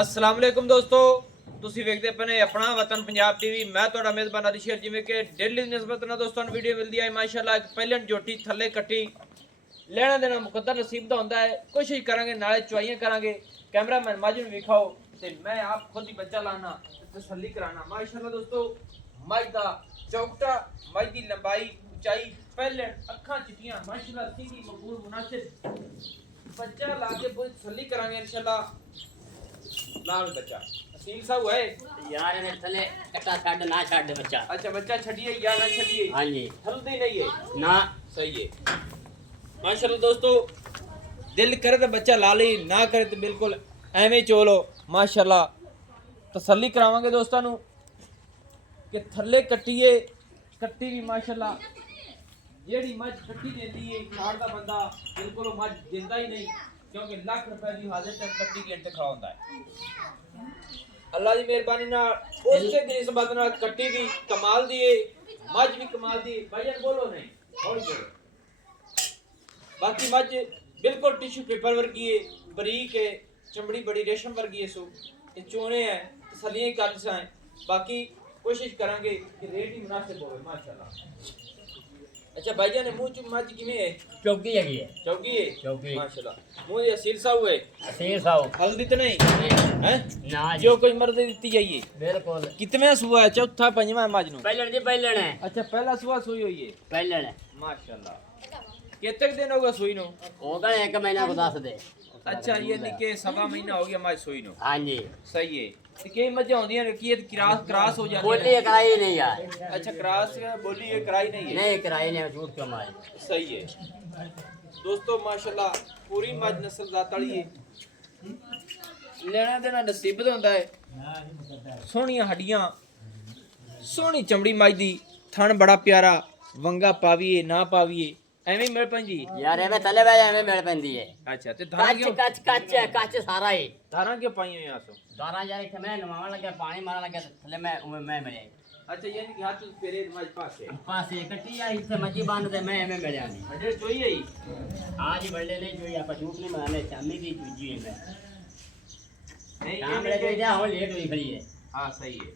अस्सलाम वालेकुम दोस्तों, ਤੁਸੀਂ ਵੇਖਦੇ ਪਏ ਆਪਣਾ ਵਤਨ ਪੰਜਾਬ ਟੀਵੀ। ਮੈਂ ਤੁਹਾਡਾ ਮੇਜ਼ਬਾਨ ਅਲੀ ਸ਼ੇਰ। ਜਿਵੇਂ ਕਿ ਡੇਲੀ ਨਿਸਬਤ ਨਾਲ ਦੋਸਤਾਂ ਨੂੰ ਵੀਡੀਓ ਮਿਲਦੀ ਹੈ ਮਾਸ਼ਾਅੱਲਾ। ਇੱਕ ਪਹਿਲਣ ਝੋਟੀ ਥੱਲੇ ਕੱਟੀ ਲੈਣਾ ਦੇਣਾ ਮੁਕੱਦਰ ਨਸੀਬ ਦਾ ਹੁੰਦਾ ਹੈ। ਕੋਸ਼ਿਸ਼ ਕਰਾਂਗੇ ਨਾਲੇ ਚੁਆਈਆਂ ਕਰਾਂਗੇ। कैमरामैन माजून विखाओ ते मैं आप खुद ही बच्चा लाना तसल्ली कराना। माशाल्लाह दोस्तों, मज दा चौकटा, मज दी लंबाई ऊंचाई पहले अखां चिटियां माशाल्लाह सीधी मकबूल मुनासिब बच्चा ला के पूरी तसल्ली करांगे इंशाल्लाह। लाल बच्चा असील सा हुआ है यार ने थले कटा छड ना छड बच्चा। अच्छा बच्चा छड़िए या ना छड़िए? हां जी, हल्दी नहीं है ना, सही है माशाल्लाह दोस्तों। दिल करे तो बच्चा ला ली, ना करे तो बिल्कुल एवें चोलो माशाल्लाह। तसल्ली करावांगे दोस्तों नू कि थल्ले कट्टीए कट्टी भी माशाल्लाह। जेड़ी मज कट्टी देती है खाड़ दा बंदा बिल्कुल मज दिंदा ही नहीं, क्योंकि लाख रुपए की हाजिर तक कट्टी के इंतखा होता है। अल्लाह की मेहरबानी नाल उससे की निस्बत नाल कट्टी भी कमाल दी है, मज भी कमाल दी है। भाईजान बोलो नहीं, हौली बोलो। बाकी मज बिल्कुल टिश्यू पेपर वर्गी है, बरीक है, चमड़ी बड़ी रेशम वर्गी है। सो ये चोने हैं तसलियां ही कर साए। बाकी कोशिश करांगे कि रेट ही मुनासिब होवे माशाल्लाह। अच्छा भाईजान ने मुंह च मज किवें है? चौकी है ये चौकी है चौकी माशाल्लाह। मुंह ये असील सा हुए असील साओ हल्दी तो नहीं हैं? ना जी, जो कोई मर्द दी जाइए। बिल्कुल कितने सुआ है? चौथा पंजवा मज नु? पहलन जी, पहलन है। अच्छा पहला सुआ सोई हुई है पहलन है। माशाल्लाह। कितने दिन होगा सोई नु? होगा 1 महीना को 10 दे। अच्छा ये नहीं कि सवा महीना हो गया मज सोई नु? हां जी, सही है। ते कई मजा होंदियां ने कि क्रॉस क्रॉस हो जाती बोली कराई नहीं यार। अच्छा क्रॉस बोली ये कराई नहीं है? नहीं कराई नहीं, झूठ क्यों मारे। सही है दोस्तों माशाल्लाह। पूरी मज नस्ल जात वाली है। लेना देना नसीब दा हुंदा है। सोहणियां हड्डियां, सोहनी चमड़ी मज दी, थन बड़ा प्यारा, वंगा पावीए ना पावीए एवें मिल पैंदी यार एवें थले वे एवें मिल पैंदी है। अच्छा ते धारा कच क्यों कच कच है, कच सारा ही धारा क्यों पाई हुई आसो? दाना यार इथे मैं नवावन लगे, पानी मारन लगे थले मैं मिले। अच्छा ये नहीं कि हाथ पेरे मज पासे पासे कटी या इथे मजी बांध दे मैं एवें मिले नहीं। अरे जोई है आज बड़े नहीं जो आप झूठ नहीं मारने, चांदी की चूजी है मैं नहीं काम ये ले नहीं जा हो लेट हुई खड़ी है। हां सही है।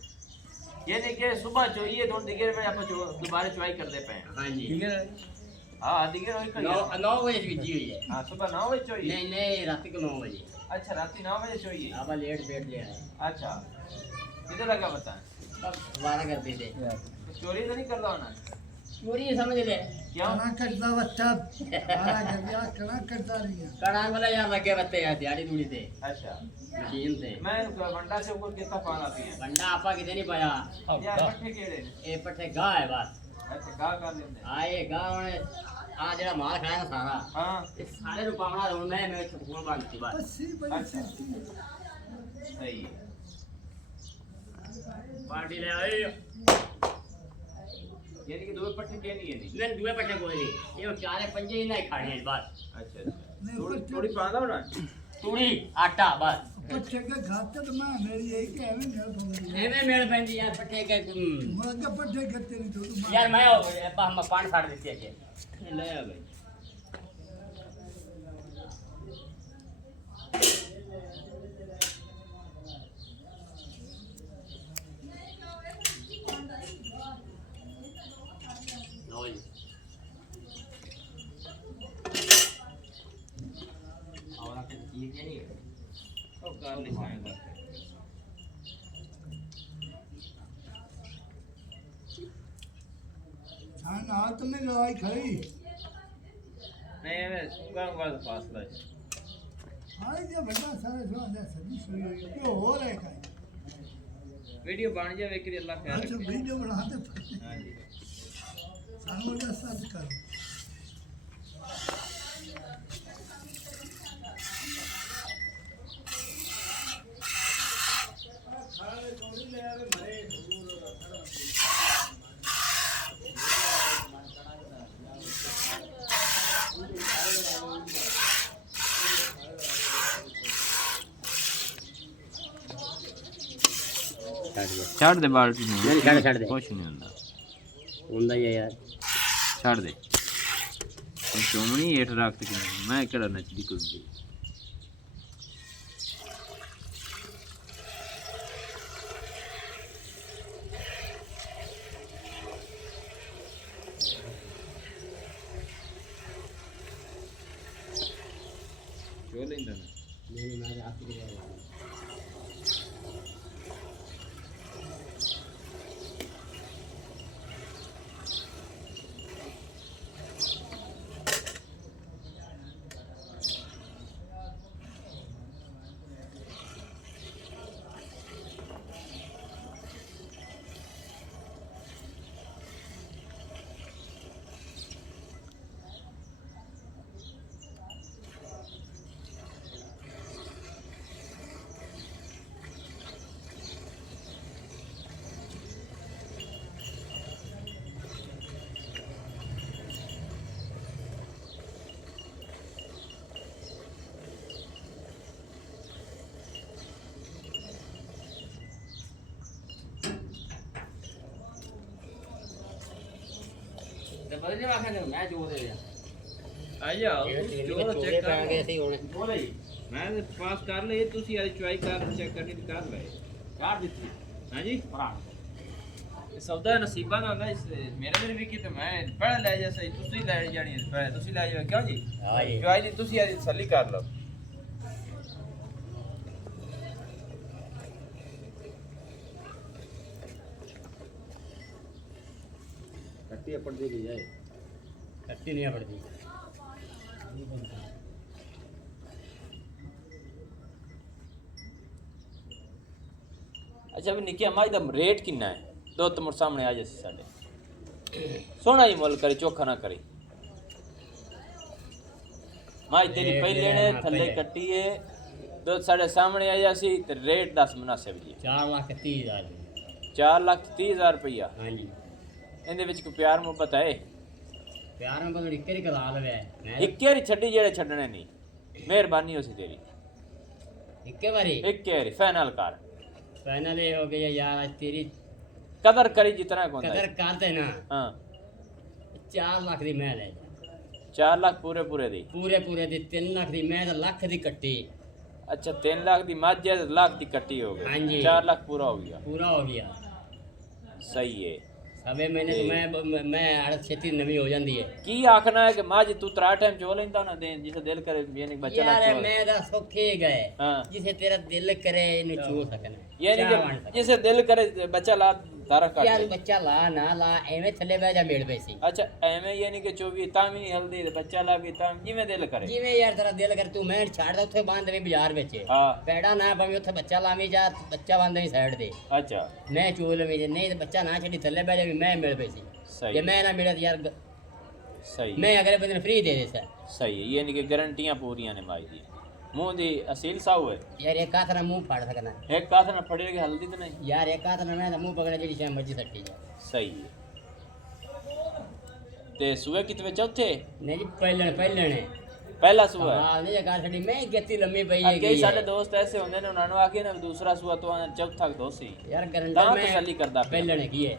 ये नहीं कि सुबह चाहिए तो दिगर में आप दोबारा चुवाई कर दे पे। हां जी, हां दिगर वही कर 9 बजे चूजी हुई है। हां सुबह 9 बजे चाहिए? नहीं नहीं, रात को 9 बजे। अच्छा रात 9 बजे चाहिए। आप लेट बैठ गया है। अच्छा किधर लगा बता? अब दोबारा करते थे। चोरी तो नहीं करता होना? चोरी समझ ले क्यों? कणा करता बच्चा आरा कर दिया, कणा करता नहीं है। कड़ा वाला यार लगे बत्ते यार दिहाड़ी दूड़ी थे अच्छा मशीन थे। मैं वंडा से ऊपर कितना पान आती है बंडा आपा कितने नहीं पाया। यार पट्टे केड़े ए पट्टे गा है बस। अच्छा गा कर लेंदे आए गाँव ने आ जरा माल खाया ना सारा, हां इस सारे रुपावना हूं मैं छुपड़ बांधती बस। अस्सी बड़ी अच्छा। सिरती सही है। पार्टी ले आए यानी कि दो पट्टे के नहीं है नहीं? मैं दुए पट्टे कोई नहीं, ये चारे पंजे ही नहीं खाने हैं बस। अच्छा अच्छा थोड़ी थोड़ी पाना होना तूड़ी आटा बस पट्टे के खाते तो मैं मेरी यही के एवं घर पहुंच एवे मेल पेंदी यार पट्टे के मगर पट्टे करते नहीं तो यार मैं हम पान फाड़ देती है ले आ भाई। ओ कर ले साएगा हाँ ना तो मैं लड़ाई खड़ी नहीं मैं सुंगा वाला फासला है। हाँ ये बड़ा सारे जो अंदर सभी सुई क्यों हो रहा है का वीडियो बन जावे कि अल्लाह खैर अच्छा रखे। वीडियो बनाते हां जी सामने का सर्च कर ਛੱਡ ਦੇ ਬਾਲਟੀ ਨੂੰ। ਨਹੀਂ, ਛੱਡ ਦੇ। ਕੁਛ ਨਹੀਂ ਹੁੰਦਾ ਹੁੰਦਾ ਹੀ ਹੈ ਯਾਰ। ਛੱਡ ਦੇ ਚੋਮਣੀ ਹੇਠ ਰੱਖ ਕੇ ਮੈਂ ਕਿਹੜਾ ਨੱਚਦੀ ਕੁੱਦੀ। बदल नहीं आखने मैं जो दे दिया ਆ ਜਾਓ ये ਤੁਸੀਂ तीन ਜੋ के चोले ਚੈੱਕ पे आ ਕਰ गए थे होने बोले ਮੈਂ ਪਾਸ ਕਰ ਲਈ ਤੁਸੀਂ ਅੱਜ ਚੁਆਈ ਕਰ ਚੈੱਕ ਕਰਨੀ ਤੇ ਕਰ ਲਏ यार दित्ती ਹਾਂਜੀ भरा ਇਹ ਸੌਦਾ ਨਸੀਬਾਂ ਦਾ ਹੁੰਦਾ ਇਸ ਮੇਰੇ ਵੀ ਕੀ ਤੇ ਮੈਂ ਪਹਿਲਾਂ ਲੈ ਜਾ ਸਹੀ ਤੁਸੀਂ ਲੈ ਜਾਣੀ ਪਹਿਲਾਂ ਤੁਸੀਂ ਲੈ ਜਾਓ ਕਿਉਂ ਜੀ हां जी ਚੁਆਈ ਦੀ ਤੁਸੀਂ ਅੱਜ ਤਸੱਲੀ ਕਰ ਲਓ कट्टी अपड़ दी जाए कट्टी नहीं अपड़ती ਅੱਛਾ ਵੀ ਨਿੱਕੀ ਮਾਈ ਦਾ ਰੇਟ ਕਿੰਨਾ ਹੈ ਦੋ ਤਮਰ ਸਾਹਮਣੇ ਆ ਜਾਸੀ ਸਾਡੇ ਸੋਹਣਾ ਹੀ ਮੁੱਲ ਕਰੇ ਚੋਖਾ ਨਾ ਕਰੇ ਮਾਈ ਤੇਰੀ ਪਹਿਲੇ ਨੇ ਥੱਲੇ ਕੱਟੀ ਏ ਦੋ ਸਾਡੇ ਸਾਹਮਣੇ ਆ ਜਾਸੀ ਤੇ ਰੇਟ ਦੱਸ ਮੁਨਾਸਿਬ ਜੀ 4,30,000 4,30,000 ਰੁਪਇਆ हाँ जी ਇਹਦੇ ਵਿੱਚ ਕੋਈ ਪਿਆਰ ਮੁਹੱਬਤ ਹੈ प्यार में बदल इक्के करा लवे मैं ਇੱਕ ਵਾਰੀ ਛੱਡੀ ਜਿਹੜੇ ਛੱਡਣੇ ਨਹੀਂ ਮਿਹਰਬਾਨੀ ਹੋਸੀ ਤੇਰੀ इक्के बारी ਇੱਕ ਵਾਰੀ ਫਾਈਨਲ ਕਰ फाइनल ये हो गया यार आज तेरी ਕਦਰ ਕਰੀ ਜਿਤਨਾ ਕੋਂਦਾ कदर करते ना ਹਾਂ 4 लाख दी मैं ले 4 ਲੱਖ ਪੂਰੇ ਪੂਰੇ ਦੀ पूरे पूरे दी 3 लाख दी मैं तो लाख दी कट्टी ਅੱਛਾ 3 ਲੱਖ ਦੀ ਮੱਝ ਹੈ ਤੇ ਲੱਖ ਦੀ ਕੱਟੀ ਹੋ ਗਈ ਹਾਂਜੀ। 4 ਲੱਖ ਪੂਰਾ ਹੋ ਗਿਆ पूरा हो गया ਸਹੀ ਹੈ सवे महीने तो मैं हर खेती नवी हो जाती है ਕੀ ਆਖਣਾ ਹੈ ਕਿ ਮੱਝ ਤੂੰ ਤਰਾ ਟਾਈਮ ਚੋ ਲੈਂਦਾ ਨਾ ਦੇ ਜਿਸੇ ਦਿਲ ਕਰੇ ਯਾਨੀ ਬੱਚਾ ਨਾ यार ਚੋ मैं तो सौखे गए हाँ। जिसे तेरा दिल करे इन्हें चो सकना यानी क्या बन कि सकना? जिसे दिल करे बच्चा ला तारा काट यार ले। बच्चा ला ना ला एवें थले बह जा मेड़ पैसी अच्छा एवें यानी कि 24 ਤਾਂ ਵੀ ਨਹੀਂ ਹਲਦੀ ਤੇ ਬੱਚਾ ਲਾ ਵੀ ਤਾਂ ਜਿਵੇਂ ਦਿਲ ਕਰੇ जिवें यार तेरा दिल करे तू मैं छाड़ दे उत्थे बांध देवी बाजार ਵਿੱਚ ਹਾਂ ਪੈੜਾ ਨਾ ਭਾਵੇਂ ਉੱਥੇ ਬੱਚਾ ਲਾਵੀਂ ਜਾ ਬੱਚਾ ਬਾਂਧ ਦੇਵੀਂ ਸਾਈਡ ਤੇ ਅੱਛਾ ਮੈਂ ਚੋ ਲਵੀਂ ਜੇ ਨਹੀਂ ਤੇ ਬੱਚਾ ਨਾ ਛੱਡੀ ਥੱਲੇ ਬਹਿ ਜਾਵੀਂ ਮੈਂ ਮਿਲ ਪੈਸੀ ਸਹੀ ਜੇ ਮੈਂ ਨਾ ਮਿਲਿਆ ਤਾਂ ਯਾਰ ਸਹੀ ਮੈਂ ਅਗਲੇ ਬੰਦੇ ਨੂੰ ਫ੍ਰੀ ਦੇ ਦੇ ਸਰ ਸਹੀ ਹੈ ਯਾਨੀ ਕਿ ਗਾਰੰਟੀਆਂ ਪੂਰੀਆਂ ਨੇ ਮਾਈ ਦੀ ਮੂੰਹ ਦੀ ਅਸੀਲ ਸਾਊ ਹੈ ਯਾਰ ਇੱਕ ਹੱਥ ਨਾਲ ਮੂੰਹ ਫੜ ਸਕਣਾ ਇੱਕ ਕਾਸ ਨਾਲ ਫੜੇਗੀ ਹਲਦੀ ਤੇ ਨਹੀਂ ਯਾਰ ਇੱਕ ਹੱਥ ਨਾਲ ਮੈਂ ਤਾਂ ਮੂੰਹ ਪਕੜਿਆ ਜਿਹੜੀ ਸ਼ਾਮ ਮਰਜੀ ਸੱਟੀ ਜਾ ਸਹੀ ਹੈ ਤੇ ਸੂਏ ਕਿਤੇ ਚੌਥੇ ਨਹੀਂ ਜੀ ਪਹਿਲਣ ਪਹਿਲਾ ਸੂਆ ਹੈ ਹਾਂ ਨਹੀਂ ਕਾਰ ਛੱਡੀ ਮੈਂ ਗੱਤੀ ਲੰਮੀ ਪਈ ਆ ਹੈ ਕਈ ਸਾਡੇ ਦੋਸਤ ਐਸੇ ਹੁੰਦੇ ਨੇ ਉਹਨਾਂ ਨੂੰ ਆਖੇ ਨਾ ਦੂਸਰਾ ਸੂਆ ਤੋਂ ਆਣਾ ਚੌਥਾ ਦੋਸੀ ਯਾਰ ਗਰੰਟਾ ਤਾਂ ਮੈਂ ਤਸੱਲੀ ਕਰਦਾ ਪਿਆ। ਪਹਿਲਣ ਕੀ ਹੈ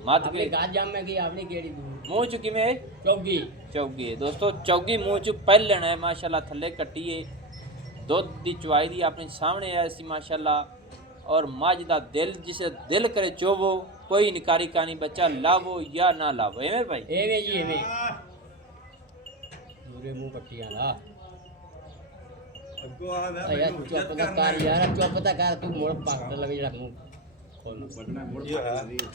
ਮੱਧ ਆਪਣੀ ਕੇ ਗਾਜ ਜਾਮ ਮੈਂ ਕੀ ਆਪਣੀ ਕਿਹੜੀ ਮੂੰਹ ਚ ਕਿਵੇਂ ਚੌਗੀ ਚੌਗੀ ਹੈ ਦੋਸਤੋ ਚੌਗੀ ਮੂੰਹ ਚ ਪਹਿਲਣ ਹੈ ਮਾਸ਼ਾਅੱਲਾ ਥੱਲੇ ਕੱਟੀਏ ਦੁੱਧ ਦੀ ਚੁਆਈ ਦੀ ਆਪਣੇ ਸਾਹਮਣੇ ਆਇਆ ਸੀ ਮਾਸ਼ਾਅੱਲਾ ਔਰ ਮੱਝ ਦਾ ਦਿਲ ਜਿਸੇ ਦਿਲ ਕਰੇ ਚੋਵੋ ਕੋਈ ਨਿਕਾਰੀ ਕਾਨੀ ਬੱਚਾ ਲਾਵੋ ਜਾਂ ਨਾ ਲਾਵੋ ਐਵੇਂ ਭਾਈ ਐਵੇਂ ਜੀ ਐਵੇਂ ਪੂਰੇ ਮੂੰਹ ਪੱਟੀਆਂ ਦਾ ਅੱਗੋਂ ਆ ਲੈ ਯਾਰ ਚੁੱਪ ਤਾਂ ਕਰ ਯਾਰ ਚੁੱਪ ਤਾਂ ਕਰ ਤੂੰ ਮੁੜ ਪੱਟ ਲਵੇ ਜਿਹੜਾ ਮੂੰਹ ਖੋਲ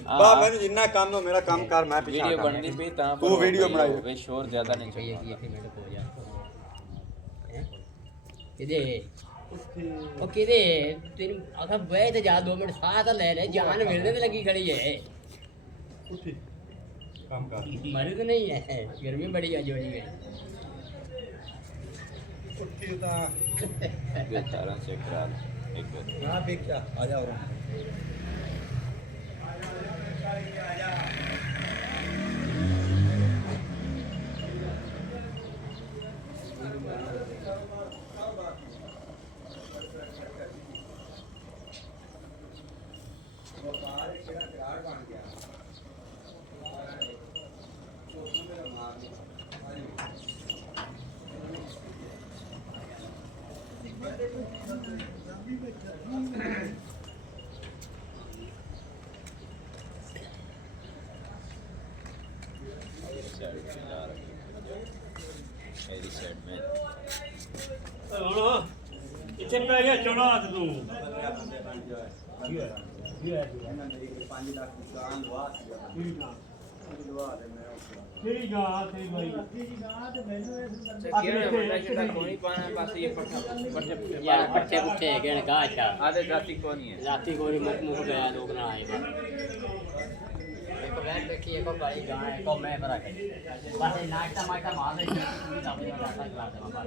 ਬਾ ਮੈਨੂੰ ਜਿੰਨਾ ਕੰਮ ਹੋ ਮੇਰਾ ਕੰਮ ਕਰ ਮੈਂ ਪਿੱਛੇ ਵੀਡੀਓ ਬਣਦੀ ਪਈ ਤਾਂ ਤੂੰ ਵੀਡੀਓ ਬਣਾਈ। ਵੇ ਸ਼ੋਰ ਜ਼ਿਆਦਾ ਨਹੀਂ ਕਹੀਏ ਚਾਹੀਦਾ ਕਿ ਇੱਥੇ ਮਿੰਟ ਹੋ ਜਾ ਕਿਦੇ ਉਹ ਕਿਦੇ ਤੈਨੂੰ ਆਖਾ ਬਹਿ ਤੇ ਜਾ 2 ਮਿੰਟ ਸਾਹ ਤਾਂ ਲੈ ਲੈ ਜਾਨ ਮਿਲਣੇ ਤੇ ਲੱਗੀ ਖੜੀ ਹੈ ਕੰਮ ਕਰ ਮਰਦ ਨਹੀਂ ਹੈ ਗਰਮੀ ਬੜੀ ਅੱਜ ਹੋਈ ਗਈ ਉੱਠੀ ਤਾਂ ਇਹ ਤਾਰਾਂ ਚੈੱਕ ਕਰਾ ਲਓ ਇੱਕ ਵਾਰ। ਨਾ ਵੇਖਿਆ ਆ ਜਾ ਹੋਰ मेरी साइड में ਇੱਥੇ ਪੈ ਗਿਆ ਚੋਣਾ ਹੱਥ ਤੂੰ 5 ਲੱਖ ਦੁਕਾਨ ਲਵਾ ਲਵਾ ਦੇ ਮੈਂ ਤੇਰੀ ਗਾਂ ਤੇਰੀ ਬਾਈ ਕਿਹੜਾ ਬੰਦਾ ਜਿਹੜਾ ਕੋਈ ਪਾਣਾ ਬਸ ਇਹ ਪੱਠਾ ਪੱਠੇ ਯਾਰ ਪੱਠੇ ਪੁੱਠੇ ਹੈਗੇ ਨੇ ਗਾਹ ਚਾ ਆਦੇ ਜਾਤੀ ਕੋ ਨਹੀਂ ਹੈ ਰਾਤੀ ਕੋਈ ਮੁੱਖ ਮੁੱਖ ਗਿਆ ਲੋਕ ਨਾ ਆਏ ਬਸ ਇੱਕ ਵੈਨ ਦੇਖੀ ਇੱਕ ਭਾਈ ਗਾਂ ਇੱਕ ਮੈਂ ਭਰਾ ਕੇ ਬਸ ਇਹ ਨਾਸ਼ਤਾ ਮਾਸ਼ਤਾ ਮਾਰ ਦੇ ਜੀ ਤਾਂ ਬੜਾ ਨਾਸ਼ਤਾ ਕਰਾ ਦੇ ਬਾਬਾ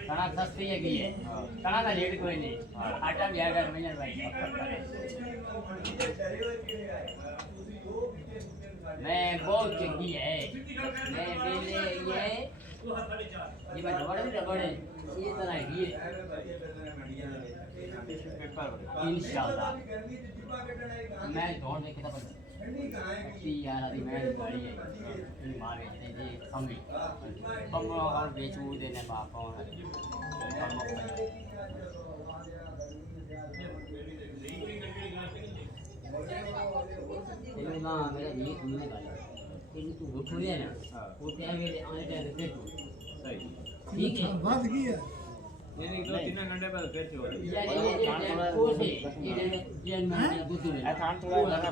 ਕਣਕ ਸਸਤੀ ਹੈਗੀ ਹੈ ਕਣਕ ਦਾ ਰੇਟ ਕੋਈ ਨਹੀਂ ਆਟਾ ਵੀ ਹੈਗਾ ਮਹੀਨੇ ਭਾਈ मैं बहुत चंगी है मैं बेले ये बात डबड़े ये तरह की है इंशाल्लाह मैं दौड़ देखे था यार अभी मैं गाड़ी है मार बेचने जी हम और बेचू देने बाप और ना मेरा ये सुनने वाला इन तू उठ रही है ना वो क्या मेरे आने जाने दे तू सही ठीक है बात की है नहीं दो तीन घंटे बाद फिर छोड़ यार ये कोर्स है ये जेल में दूध ले थान थोड़ा लगा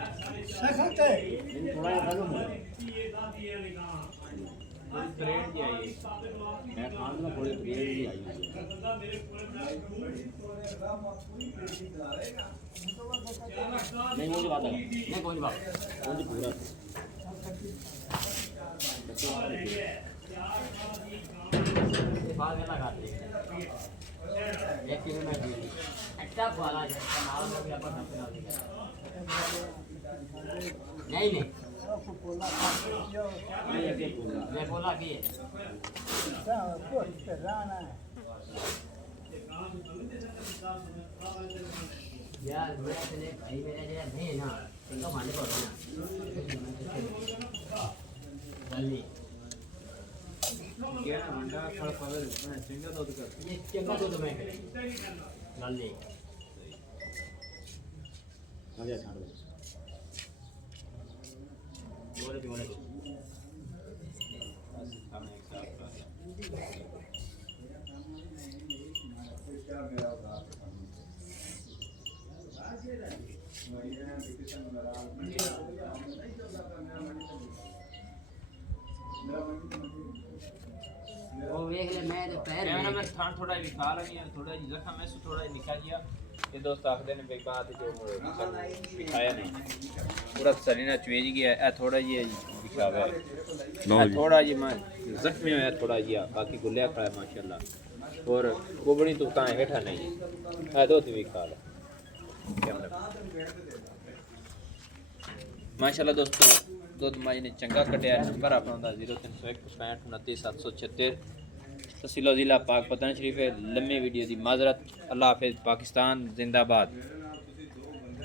सखत है थोड़ा डालो ब्रेड जी आई मैं खान में थोड़ी ब्रेड भी आई नहीं मुझे बात है नहीं कोई बात मुझे पूरा ये बात में लगाते हैं एक किलो में अच्छा वाला है नाल में भी अपन अपना नहीं नहीं मैं बोला कि यार मेरा चले भाई मेरा जो नहीं है ना इनको माने को ना जल्दी क्या अंडा थोड़ा पावर सिंगल दूध कर ये चंगा तो मैं जल्दी आ जा छाड़ दो बोले वो देख ले मैं तो पैर कैमरा में थान थोड़ा ही खा लगी है थोड़ा ही जख्म में थोड़ा ही निकल गया ये दोस्त आखदे ने बेकार जो दिखाया नहीं पूरा सरीना चुएज गया है थोड़ा ये दिखावा है थोड़ा ये मैं जख्मी है थोड़ा ये बाकी गुलिया खड़ा है माशाल्लाह और गोबड़ी तो कहां बैठा नहीं है दो भी खा लो कैमरा माशाल्लाह दोस्तों दुध माई ने चंगा कटिया नंबर अपना 0301 65 29 776 तहसील जिला पाक पतन शरीफ है लम्बी वीडियो दी माजरत अल्लाह हाफिज़ पाकिस्तान जिंदाबाद।